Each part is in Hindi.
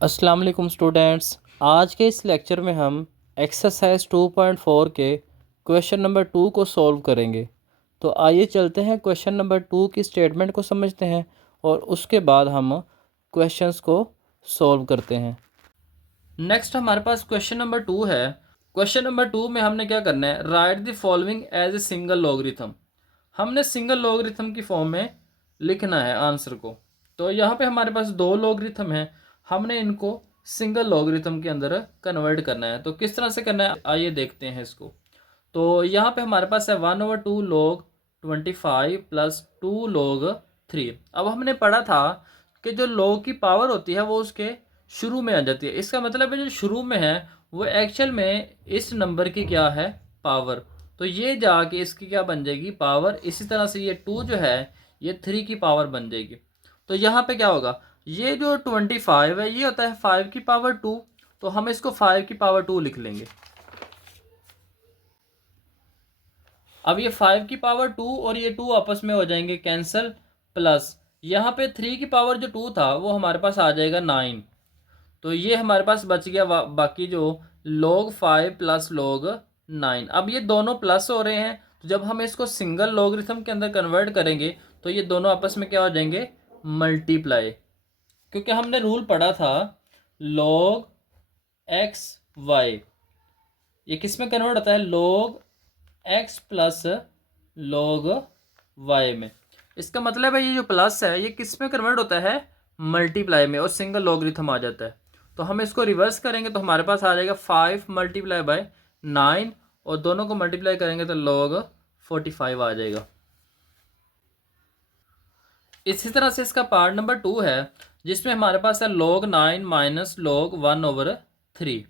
अस्सलाम वालेकुम स्टूडेंट्स। आज के इस लेक्चर में हम एक्सरसाइज 2.4 के क्वेश्चन नंबर 2 को सॉल्व करेंगे। तो आइए चलते हैं क्वेश्चन नंबर 2 की स्टेटमेंट को समझते हैं और उसके बाद हम क्वेश्चंस को सॉल्व करते हैं। नेक्स्ट हमारे पास क्वेश्चन नंबर 2 है। क्वेश्चन नंबर 2 में हमने क्या करना है, write the following as a single logarithm. हमने सिंगल लॉगरिथम की फॉर्म में लिखना है आंसर को। तो यहाँ पे हमारे पास दो लॉगरिथम हैं, हमने इनको सिंगल लॉगरिथम के अंदर कन्वर्ट करना है। तो किस तरह से करना है आइए देखते हैं इसको। तो यहाँ पे हमारे पास है 1/2 log 25 प्लस 2 log 3। अब हमने पढ़ा था कि जो log की पावर होती है वो उसके शुरू में आ जाती है। इसका मतलब है जो शुरू में है वो एक्चुअल में इस नंबर की क्या है, पावर। तो ये जाके इसकी क्या बन जाएगी, पावर। इसी तरह से ये 2 जो है ये 3 की पावर बन जाएगी। तो यहाँ पे क्या होगा, ये जो 25 है ये होता है 5 की पावर 2। तो हम इसको 5 की पावर 2 लिख लेंगे। अब ये 5 की पावर 2 और ये 2 आपस में हो जाएंगे कैंसिल, प्लस यहाँ पे 3 की पावर जो 2 था वो हमारे पास आ जाएगा 9। तो ये हमारे पास बच गया बाकी जो log 5 प्लस log 9। अब ये दोनों प्लस हो रहे हैं, तो जब हम इसको सिंगल लॉगरिथम के अंदर कन्वर्ट करेंगे तो ये दोनों आपस में क्या हो जाएंगे, मल्टीप्लाई। क्योंकि हमने रूल पढ़ा था log x y, ये किस में कन्वर्ट होता है, log x plus log y में। इसका मतलब है ये जो प्लस है ये किस में कन्वर्ट होता है, मल्टीप्लाई में, और सिंगल लॉगरिथम आ जाता है। तो हम इसको रिवर्स करेंगे तो हमारे पास आ जाएगा 5 मल्टीप्लाई बाय 9, और दोनों को मल्टीप्लाई करेंगे तो log 45 आ जाएगा। इसी तरह से इसका पार्ट नंबर 2 है जिसमें हमारे पास है log 9 माइनस log 1/3।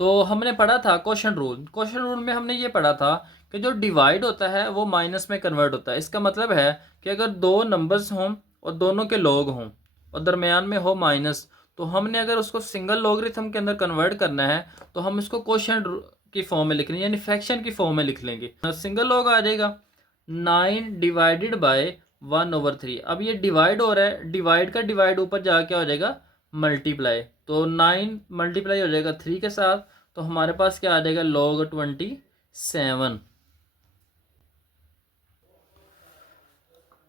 तो हमने पढ़ा था क्वेश्चन रूल। क्वेश्चन रूल में हमने ये पढ़ा था कि जो डिवाइड होता है वो माइनस में कन्वर्ट होता है। इसका मतलब है कि अगर दो नंबर्स हों और दोनों के लॉग हों और दरमियान में हो माइनस, तो हमने अगर उसको सिंगल लॉगरिथम के अंदर कन्वर्ट करना है तो हम इसको क्वेश्चन की फॉर्म में लिख लेंगे, यानी फ्रैक्शन की फॉर्म में लिख लेंगे। सिंगल लॉग आ जाएगा 9 डिवाइडेड बाय 1/3। अब ये डिवाइड हो रहा है, डिवाइड का डिवाइड ऊपर जाके क्या हो जाएगा, मल्टीप्लाई। तो 9 मल्टीप्लाई हो जाएगा 3 के साथ, तो हमारे पास क्या आ जाएगा, log 27।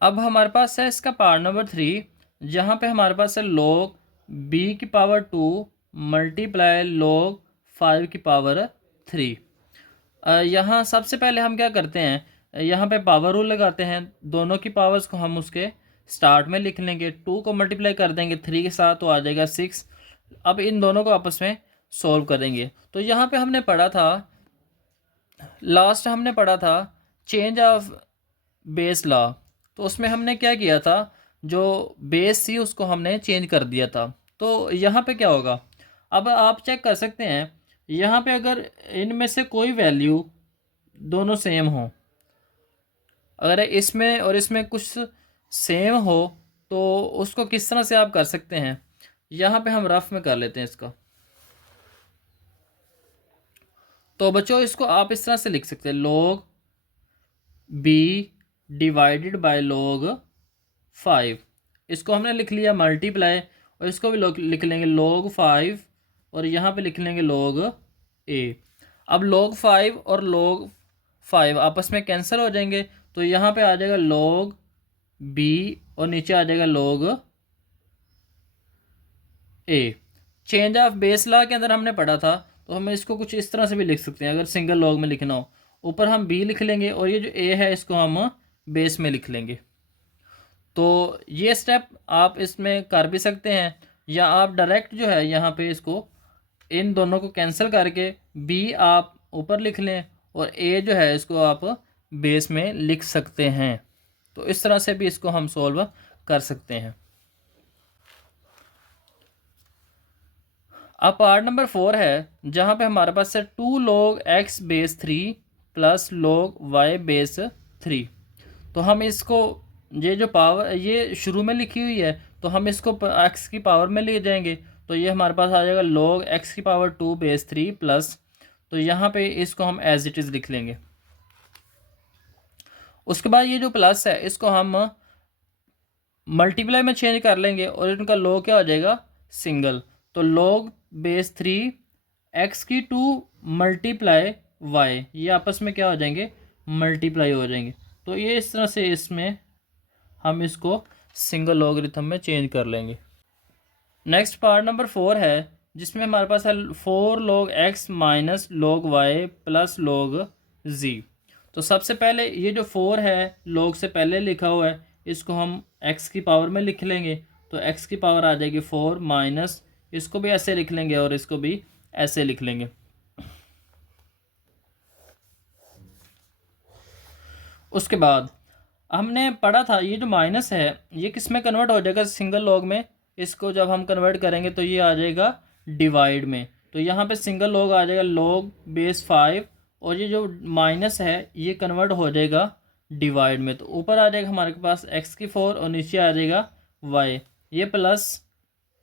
अब हमारे पास है इसका पार्ट नंबर 3, जहाँ पे हमारे पास है log b की पावर 2 मल्टीप्लाई log 5 की पावर 3। यहाँ सबसे पहले हम क्या करते हैं, यहाँ पे पावर रूल लगाते हैं। दोनों की पावर्स को हम उसके स्टार्ट में लिख लेंगे, 2 को मल्टीप्लाई कर देंगे 3 के साथ तो आ जाएगा 6। अब इन दोनों को आपस में सॉल्व करेंगे। तो यहाँ पे हमने पढ़ा था, लास्ट हमने पढ़ा था चेंज ऑफ बेस लॉ। तो उसमें हमने क्या किया था, जो बेस थी उसको हमने चेंज कर दिया था। तो यहाँ पे क्या होगा, अब आप चेक कर सकते हैं यहाँ पे अगर इनमें से कोई वैल्यू दोनों सेम हो, अगर इसमें और इसमें कुछ सेम हो तो उसको किस तरह से आप कर सकते हैं, यहाँ पे हम रफ में कर लेते हैं इसका। तो बच्चों इसको आप इस तरह से लिख सकते हैं, log b divided by log 5। इसको हमने लिख लिया मल्टीप्लाई, और इसको भी लिख लेंगे log 5, और यहाँ पे लिख लेंगे log a। अब log 5 और log 5 आपस में कैंसिल हो जाएंगे, तो यहाँ पे आ जाएगा log b और नीचे आ जाएगा log a। Change of base law के अंदर हमने पढ़ा था, तो हम इसको कुछ इस तरह से भी लिख सकते हैं। अगर सिंगल लॉग में लिखना हो, ऊपर हम b लिख लेंगे और ये जो a है इसको हम बेस में लिख लेंगे। तो ये स्टेप आप इसमें कर भी सकते हैं, या आप डायरेक्ट जो है यहाँ पे इसको इन दोनों को कैंसिल करके b आप ऊपर लिख लें और a जो है इसको आप बेस में लिख सकते हैं। तो इस तरह से भी इसको हम सॉल्व कर सकते हैं। अब पार्ट नंबर 4 है, जहाँ पे हमारे पास है 2 log x base 3 plus log y base 3। तो हम इसको, ये जो पावर ये शुरू में लिखी हुई है तो हम इसको x की पावर में ले जाएंगे, तो ये हमारे पास आ जाएगा log x की पावर 2 बेस 3 प्लस, तो यहाँ पे इसको हम एज इट इज़ लिख लेंगे। उसके बाद ये जो प्लस है इसको हम मल्टीप्लाई में चेंज कर लेंगे और इनका log क्या हो जाएगा, सिंगल। तो log बेस 3 x की 2 मल्टीप्लाई y, ये आपस में क्या हो जाएंगे, मल्टीप्लाई हो जाएंगे। तो ये इस तरह से इसमें हम इसको सिंगल लॉगरिथम में चेंज कर लेंगे। नेक्स्ट पार्ट नंबर 4 है, जिसमें हमारे पास है 4 log x minus log y plus log z। तो सबसे पहले ये जो 4 है log से पहले लिखा हुआ है, इसको हम x की पावर में लिख लेंगे। तो x की पावर आ जाएगी 4 माइनस, इसको भी ऐसे लिख लेंगे और इसको भी ऐसे लिख लेंगे। उसके बाद हमने पढ़ा था ये जो माइनस है ये किस में कन्वर्ट हो जाएगा, सिंगल लॉग में। इसको जब हम कन्वर्ट करेंगे तो ये आ जाएगा डिवाइड में। तो यहाँ पे सिंगल लॉग आ जाएगा log बेस 5, और ये जो माइनस है ये कन्वर्ट हो जाएगा डिवाइड में। तो ऊपर आ जाएगा हमारे पास x की 4 और नीचे आ जाएगा y, ये प्लस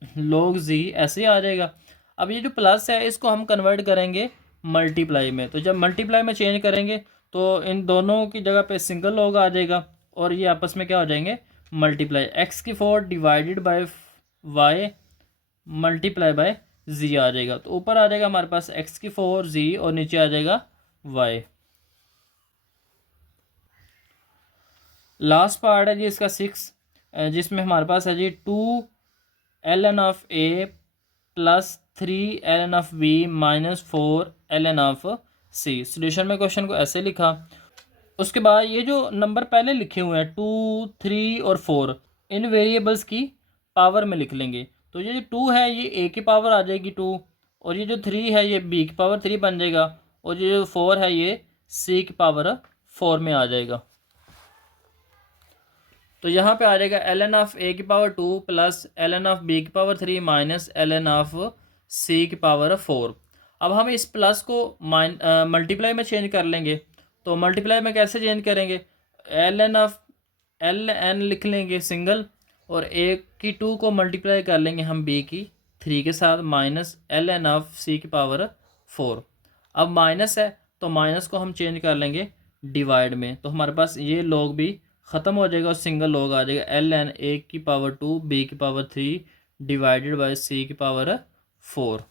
log z ऐसे ही आ जाएगा। अब ये जो प्लस है इसको हम कन्वर्ट करेंगे मल्टीप्लाई में। तो जब मल्टीप्लाई में चेंज करेंगे तो इन दोनों की जगह पे सिंगल लॉग आ जाएगा और ये आपस में क्या हो जाएंगे, मल्टीप्लाई। x की 4 divided by y multiply by z आ जाएगा। तो ऊपर आ जाएगा हमारे पास x की 4 z और नीचे आ जाएगा y। लास्ट पार्ट है जी इसका 6, जिसमें हमारे पास है जी 2 ln of a plus 3 ln of b minus 4 ln of c। Solution में क्वेश्चन को ऐसे लिखा। उसके बाद ये जो नंबर पहले लिखे हुए हैं 2, 3 और 4, इन वेरिएबल्स की पावर में लिख लेंगे। तो ये जो 2 है ये a की पावर आ जाएगी 2, और ये जो 3 है ये b की पावर 3 बन जाएगा, और ये जो 4 है ये c की पावर 4 में आ जाएगा। तो यहाँ पे आ जाएगा ln ऑफ a की power 2 plus ln of b की power 3 minus ln of c की पावर 4। अब हम इस प्लस को मल्टीप्लाई में चेंज कर लेंगे। तो मल्टीप्लाई में कैसे चेंज करेंगे, ln ऑफ ln लिख लेंगे सिंगल, और a की 2 को मल्टीप्लाई कर लेंगे हम b की 3 के साथ, माइनस ln ऑफ c की पावर 4। अब माइनस है तो माइनस को हम चेंज कर लेंगे डिवाइड में। तो हमारे पास ये लॉग भी ख़त्म हो जाएगा और सिंगल लॉग आ जाएगा ln a की पावर 2 b की पावर 3 डिवाइडेड बाय c की पावर 4।